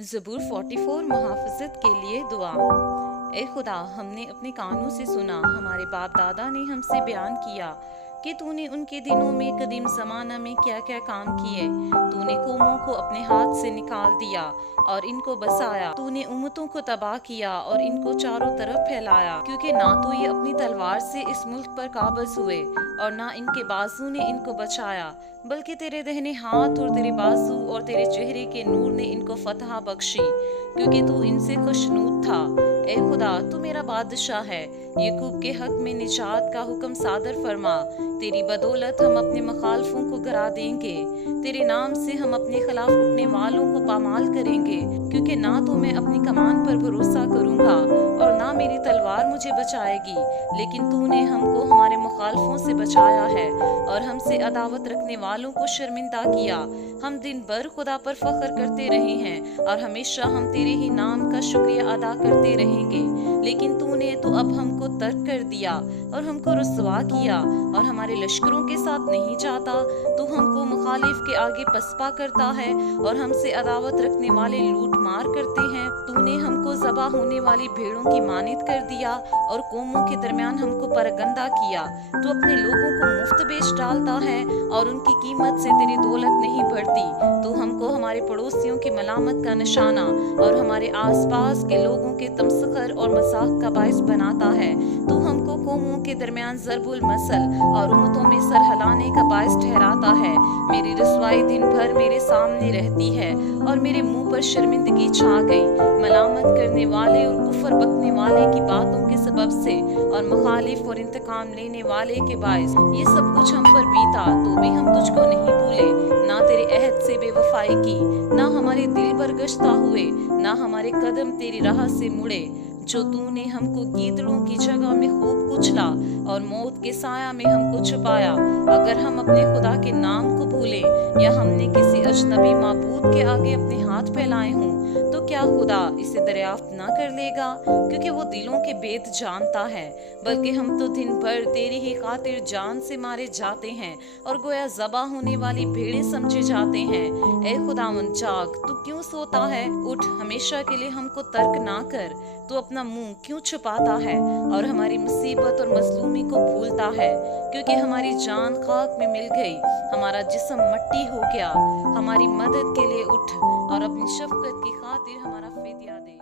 ज़बूर 44 मुहाफ़ज़त के लिए दुआ। ए खुदा, हमने अपने कानों से सुना, हमारे बाप दादा ने हमसे बयान किया कि तूने उनके दिनों में कदीम ज़माना में क्या क्या काम किए। तूने कौमों को अपने हाथ से निकाल दिया और इनको बसाया। तूने उम्मतों को तबाह किया और इनको चारों तरफ फैलाया, क्योंकि ना तो ये अपनी तलवार से इस मुल्क पर काबज़ हुए और ना इनके बाजू ने इनको बचाया, बल्कि तेरे दहने हाथ और तेरे बाजू और तेरे चेहरे के नूर ने इनको फतह बख्शी, क्योंकि तू इनसे खुशनूद था। ए खुदा, तू मेरा बादशाह है, यकूब के हक में निजात का हुक्म सादर फरमा। तेरी बदौलत हम अपने मखालफों को गिरा देंगे, तेरे नाम से हम अपने खिलाफ उठने वालों को पामाल करेंगे, क्योंकि ना तो मैं अपनी कमान पर भरोसा करूंगा और ना मेरी तलवार मुझे बचाएगी, लेकिन तूने हमको हमारे मुखालफों से बचाया है और हमसे अदावत रखने वालों को शर्मिंदा किया। हम दिन भर खुदा पर फख्र करते रहे हैं और हमेशा हम तेरे ही नाम का शुक्रिया अदा करते रहेंगे, लेकिन तूने तो अब हमको तर्क कर दिया और हमको रुसवा किया और हमारे लश्करों के साथ नहीं जाता। तू हमको मुखालिफ के आगे पसपा करता है और हमसे अदावत रखने वाले लूट मार करते हैं। तूने हमको ज़बा होने वाली भेड़ों की मानित कर दिया और कौमों के दरमियान हमको परगंदा किया। तू अपने लोगों को मुफ्त बेच डालता है और उनकी कीमत से तेरी दौलत नहीं बढ़ती। तू हमको हमारे पड़ोसियों की मलामत का निशाना और हमारे आसपास के लोगों के तमस्खर और मजाक का बाइस बनाता है। तू हमको कौमों के दरमियान ज़रबुल मसल और उम्मतों में सर हिलाने का बाइस ठहराता है। मेरी रसवाई दिन भर मेरे सामने रहती है और मेरे मुंह पर शर्मिंदगी छा गई। मलामत करने वाले और कुफर बकने वाले की बातों के सबब से और मुखालिफ और इंतकाम लेने वाले के बाइस ये सब कुछ हम पर बीता, तो भी हम तुझको नहीं भूले, ना तेरे अहद से बेवफाई की, ना हमारे दिल बरगश्ता हुए, ना हमारे कदम तेरी राह से मुड़े। जो तूने हमको गीदड़ों की जगह में खूब कुचला और मौत के साया में हमको छुपाया। अगर हम अपने खुदा के नाम को भूलें या हमने किसी अजनबी माबूद के आगे अपने हाथ फैलाए हों, तो क्या खुदा इसे दरियाफ्त ना कर लेगा? क्योंकि वो दिलों के भेद जानता है। बल्कि हम तो दिन भर तेरी ही खातिर जान से मारे जाते हैं और गोया ज़बा होने वाली भेड़ें समझे जाते हैं। ए खुदावंद, जाग, तू क्यों सोता है? उठ, हमेशा के लिए हमको तर्क ना कर। तू अपना मुंह क्यों छुपाता है और हमारी मुसीबत और मजलूमी को भूलता है? क्योंकि हमारी जान खाक में मिल गई, हमारा जिस्म मट्टी हो गया। हमारी मदद के लिए उठ और अपनी शफकत की खातिर हमारा फिदिया दे।